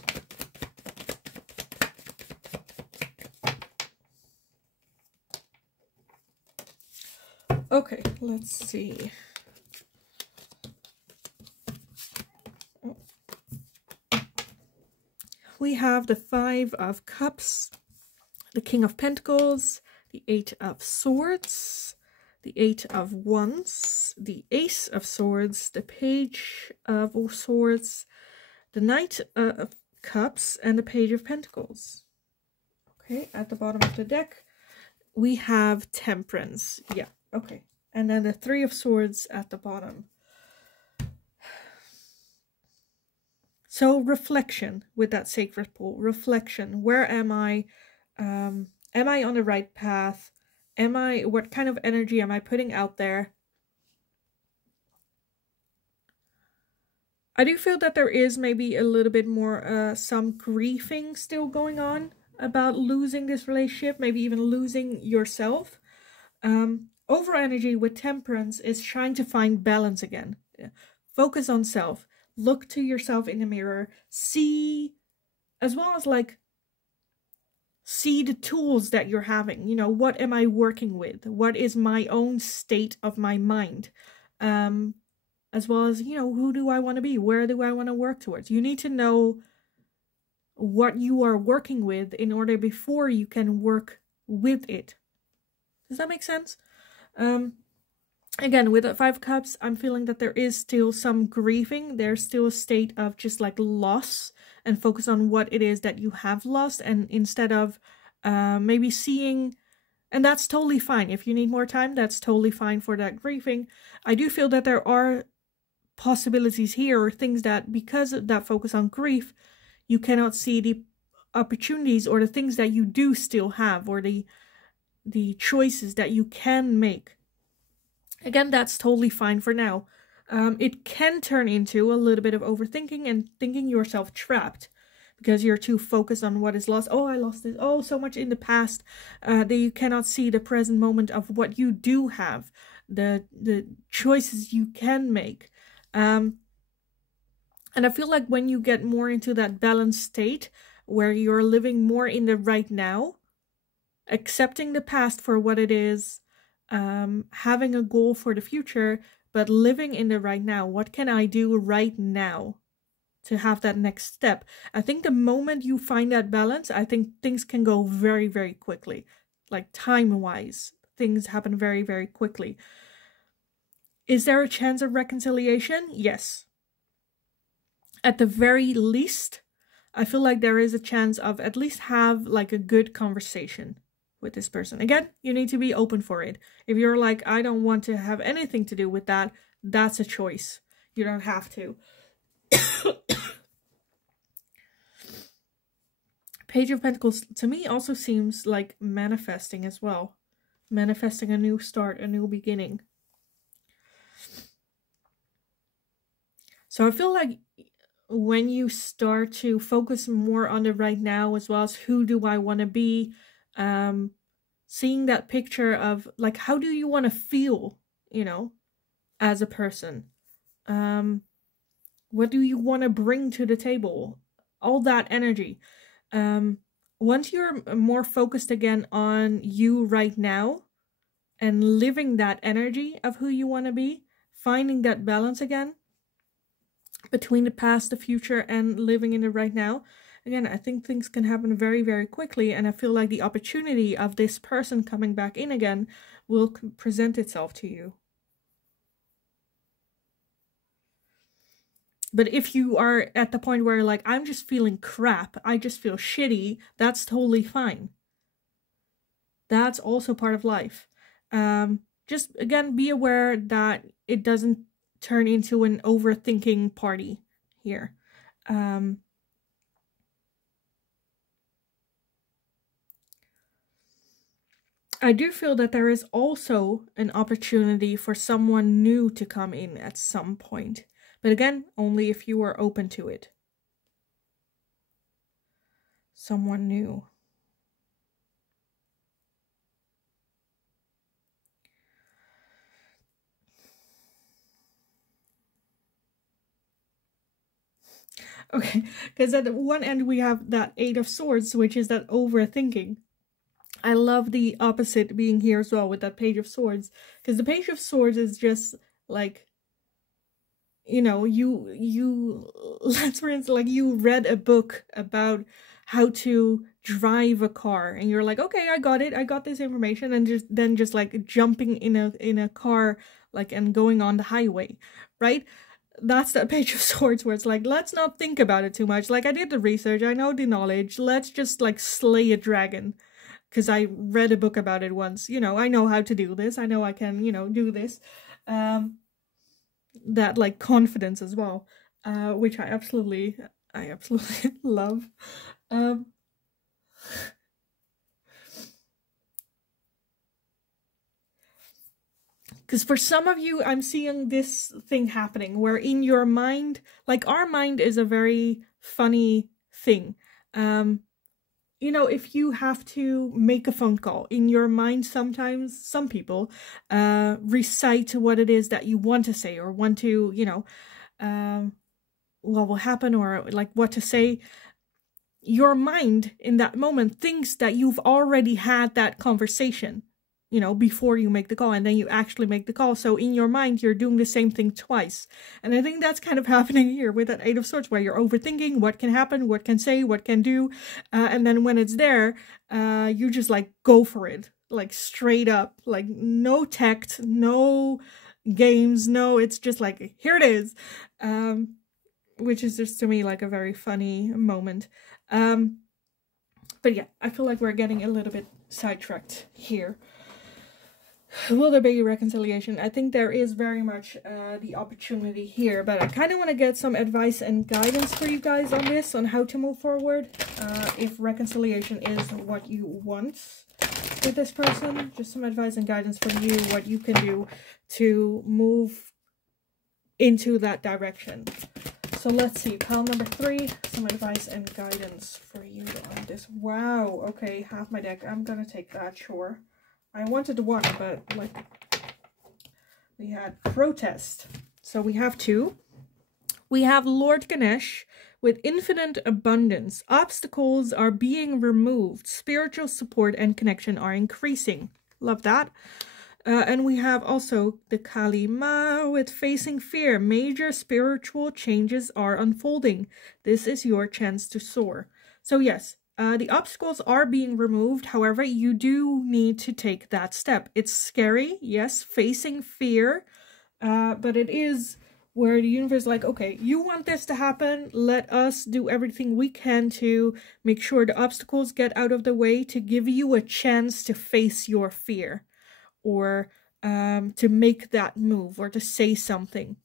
Okay, let's see. We have the 5 of Cups, the King of Pentacles, the 8 of Swords, the 8 of Wands, the Ace of Swords, the Page of Swords, the Knight of Cups, and the Page of Pentacles. Okay, at the bottom of the deck, we have Temperance. Yeah, okay. And then the 3 of Swords at the bottom. So reflection with that sacred pool. Reflection. Where am I? Am I on the right path? What kind of energy am I putting out there? I do feel that there is maybe a little bit more, some grieving still going on about losing this relationship, maybe even losing yourself. Over energy with Temperance is trying to find balance again. Focus on self. Look to yourself in the mirror. See, as well as like, see the tools that you're having. You know, what am I working with? What is my own state of my mind? As well as, you know, who do I want to be? Where do I want to work towards? You need to know what you are working with in order before you can work with it. Does that make sense? Again, with the 5 Cups, I'm feeling that there is still some grieving. There's still a state of just like loss, and focus on what it is that you have lost, and instead of maybe seeing, and that's totally fine. If you need more time, that's totally fine for that grieving. I do feel that there are possibilities here, or things that, because of that focus on grief, you cannot see the opportunities or the things that you do still have, or the choices that you can make. Again, that's totally fine for now. It can turn into a little bit of overthinking and thinking yourself trapped because you're too focused on what is lost. Oh, I lost this. Oh, so much in the past that you cannot see the present moment of what you do have, the choices you can make. And I feel like when you get more into that balanced state where you're living more in the right now, accepting the past for what it is, having a goal for the future, but living in the right now. What can I do right now to have that next step? I think the moment you find that balance, I think things can go very, very quickly. Like time-wise, things happen very, very quickly. Is there a chance of reconciliation? Yes. At the very least, I feel like there is a chance of at least have like a good conversation with this person. Again, you need to be open for it. If you're like, I don't want to have anything to do with that, that's a choice. You don't have to. Page of Pentacles to me also seems like manifesting as well. Manifesting a new start, a new beginning. So I feel like when you start to focus more on the right now, as well as who do I want to be, seeing that picture of like, how do you want to feel, you know, as a person? What do you want to bring to the table? All that energy. Once you're more focused again on you right now and living that energy of who you want to be, finding that balance again between the past, the future, and living in the right now, again, I think things can happen very, very quickly, and I feel like the opportunity of this person coming back in again will present itself to you. But if you are at the point where like, I'm just feeling crap, I just feel shitty, that's totally fine. That's also part of life. Just, again, be aware that it doesn't turn into an overthinking party here. I do feel that there is also an opportunity for someone new to come in at some point. But again, only if you are open to it. Someone new. Okay, because at one end we have that Eight of Swords, which is that overthinking. I love the opposite being here as well with that Page of Swords. Because the Page of Swords is just like, you know, let's for instance, like you read a book about how to drive a car and you're like, okay, I got it, I got this information, and just like jumping in a car, like, and going on the highway, right? That's that Page of Swords where it's like, let's not think about it too much. Like, I did the research, I know the knowledge, let's just like slay a dragon because I read a book about it once. You know, I know how to do this, I know I can, you know, do this. That like confidence as well, which I absolutely love. Because for some of you, I'm seeing this thing happening where in your mind, like our mind is a very funny thing. You know, if you have to make a phone call in your mind, sometimes some people recite what it is that you want to say or want to, you know, what will happen or like what to say. Your mind in that moment thinks that you've already had that conversation, you know, before you make the call, and then you actually make the call. So in your mind, you're doing the same thing twice. And I think that's kind of happening here with that Eight of Swords, where you're overthinking what can happen, what can say, what can do. And then when it's there, you just like go for it, like straight up, like no tact, no games, no, it's just like, here it is. Which is just to me like a very funny moment. But yeah, I feel like we're getting a little bit sidetracked here. Will there be reconciliation? I think there is very much the opportunity here, but I kind of want to get some advice and guidance for you guys on this, on how to move forward. If reconciliation is what you want with this person, just some advice and guidance from you, what you can do to move into that direction. So let's see, pile number 3, some advice and guidance for you on this. Wow, okay, half my deck. I'm gonna take that, sure. I wanted 1, but like, we had protest. So we have 2. We have Lord Ganesh with infinite abundance. Obstacles are being removed. Spiritual support and connection are increasing. Love that. And we have also the Kali Ma with facing fear. Major spiritual changes are unfolding. This is your chance to soar. So yes, the obstacles are being removed. However, you do need to take that step. It's scary, yes, facing fear. But it is where the universe is like, okay, you want this to happen. Let us do everything we can to make sure the obstacles get out of the way, to give you a chance to face your fear. Or to make that move, or to say something.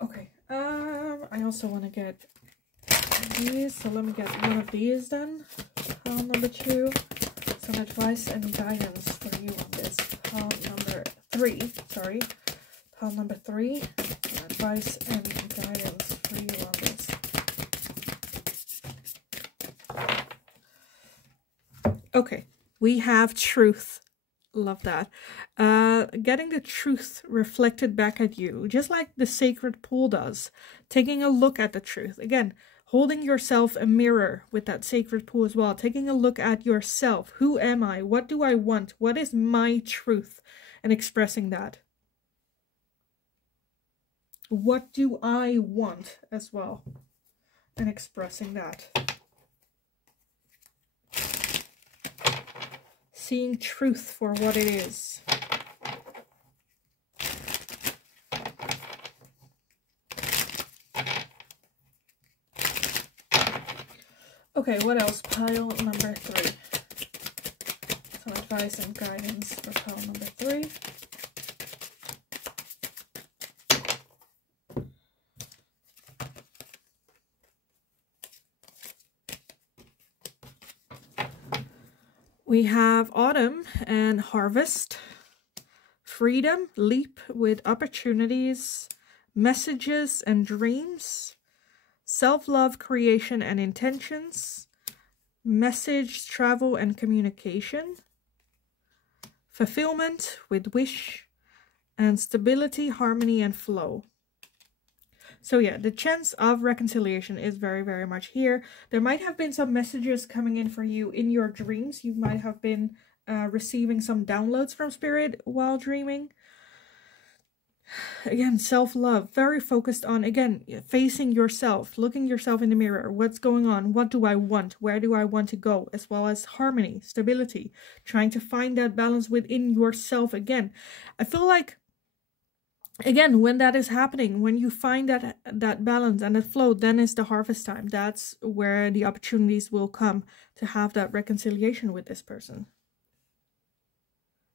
Okay, I also want to get these, so let me get one of these then. Pile number 2, some advice and guidance for you on this. Pile number 3, sorry. Pile number 3, some advice and guidance for you on this. Okay, we have truth. Love that. Getting the truth reflected back at you, just like the sacred pool does. Taking a look at the truth. Again, holding yourself a mirror with that sacred pool as well. Taking a look at yourself. Who am I? What do I want? What is my truth? And expressing that. What do I want as well? And expressing that. Seeing truth for what it is. Okay, what else? Pile number 3. Some advice and guidance for pile number 3. We have autumn and harvest, freedom, leap with opportunities, messages and dreams, self-love, creation and intentions, message, travel and communication, fulfillment with wish, and stability, harmony and flow. So yeah, the chance of reconciliation is very, very much here. There might have been some messages coming in for you in your dreams. You might have been receiving some downloads from spirit while dreaming. Again, self-love, very focused on, again, facing yourself, looking yourself in the mirror. What's going on? What do I want? Where do I want to go? As well as harmony, stability, trying to find that balance within yourself again. I feel like, again, when that is happening, when you find that balance and that flow, then is the harvest time. That's where the opportunities will come to have that reconciliation with this person.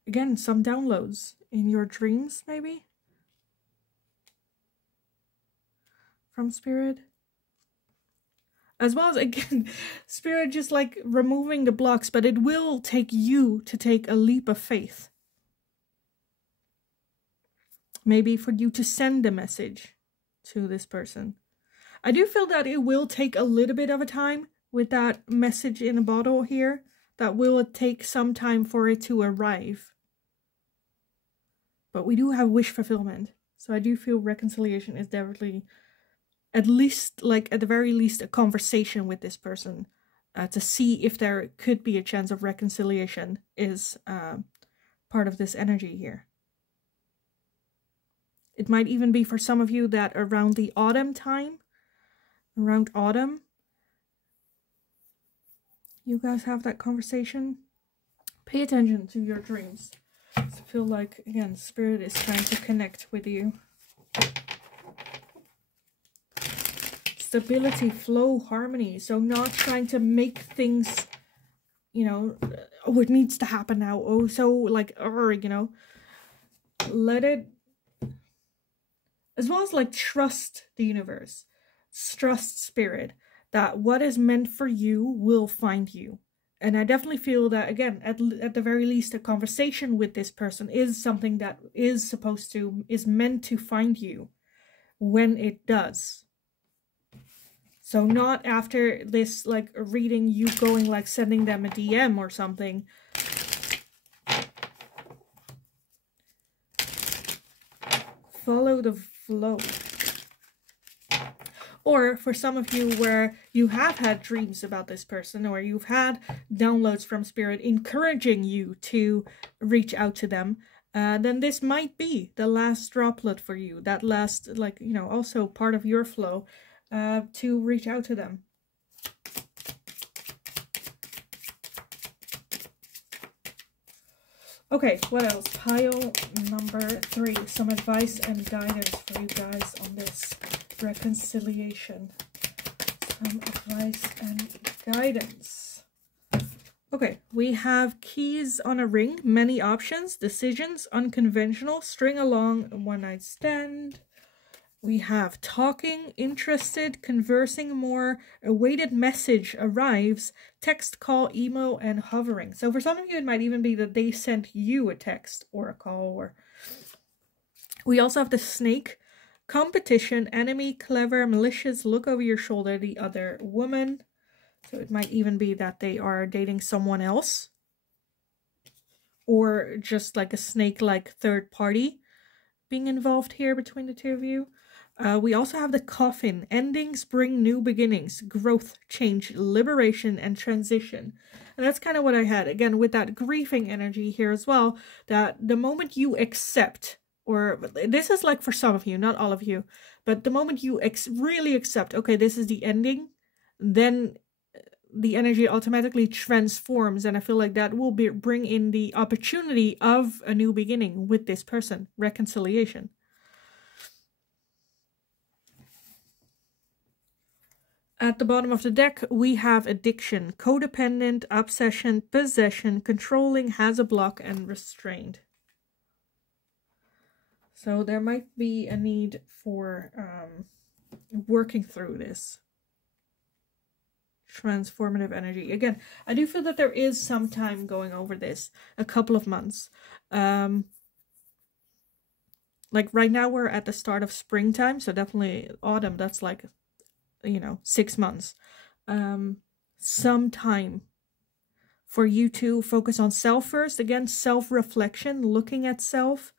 Again, some downloads in your dreams, maybe? From spirit. As well as, again, spirit just like removing the blocks, but it will take you to take a leap of faith. Maybe for you to send a message to this person. I do feel that it will take a little bit of a time with that message in a bottle here. That will take some time for it to arrive. But we do have wish fulfillment. So I do feel reconciliation is definitely, at least, like at the very least, a conversation with this person. To see if there could be a chance of reconciliation is part of this energy here. It might even be for some of you that around the autumn time, around autumn, you guys have that conversation. Pay attention to your dreams. I feel like, again, spirit is trying to connect with you. Stability, flow, harmony. So not trying to make things, you know, oh, it needs to happen now. Oh, so like, you know, let it. As well as like trust the universe, trust spirit, that what is meant for you will find you. And I definitely feel that, again, at the very least, a conversation with this person is something that is meant to find you when it does. So not after this like reading, you going like sending them a DM or something. Follow the flow. Or for some of you where you have had dreams about this person, or you've had downloads from spirit encouraging you to reach out to them, then this might be the last droplet for you, that last, like, you know, also part of your flow to reach out to them. Okay, what else? Pile number 3. Some advice and guidance for you guys on this reconciliation. Some advice and guidance. Okay, we have keys on a ring, many options, decisions, unconventional, string along, one night stand. We have talking, interested, conversing more, awaited message arrives, text, call, email, and hovering. So for some of you, it might even be that they sent you a text or a call. Or we also have the snake, competition, enemy, clever, malicious, look over your shoulder, the other woman. So it might even be that they are dating someone else, or just like a snake-like third party being involved here between the two of you. We also have the coffin. Endings bring new beginnings, growth, change, liberation, and transition. And that's kind of what I had, again, with that grieving energy here as well, that the moment you accept, or this is like for some of you, not all of you, but the moment you really accept, okay, this is the ending, then the energy automatically transforms, and I feel like that will bring in the opportunity of a new beginning with this person, reconciliation. At the bottom of the deck, we have addiction, codependent, obsession, possession, controlling, has a block, and restrained. So there might be a need for working through this transformative energy. Again, I do feel that there is some time going over this, a couple of months. Like right now we're at the start of springtime, so definitely autumn, that's like, you know, 6 months. Some time for you to focus on self first. Again, self-reflection, looking at self.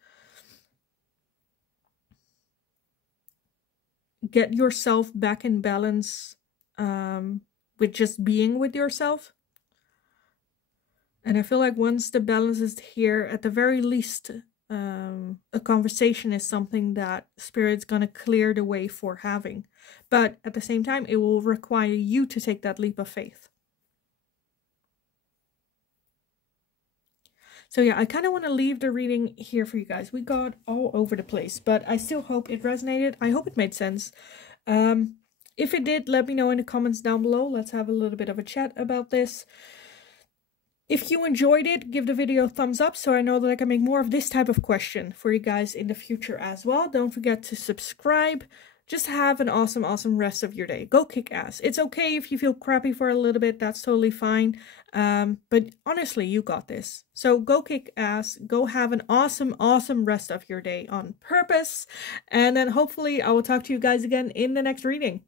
Get yourself back in balance with just being with yourself. And I feel like once the balance is here, at the very least, a conversation is something that Spirit's going to clear the way for having. But at the same time, it will require you to take that leap of faith. So yeah, I kind of want to leave the reading here for you guys. We got all over the place, but I still hope it resonated. I hope it made sense. If it did, let me know in the comments down below. Let's have a little bit of a chat about this. If you enjoyed it, give the video a thumbs up so I know that I can make more of this type of question for you guys in the future as well. Don't forget to subscribe. Just have an awesome, awesome rest of your day. Go kick ass. It's okay if you feel crappy for a little bit. That's totally fine. But honestly, you got this. So go kick ass. Go have an awesome, awesome rest of your day on purpose. And then hopefully I will talk to you guys again in the next reading.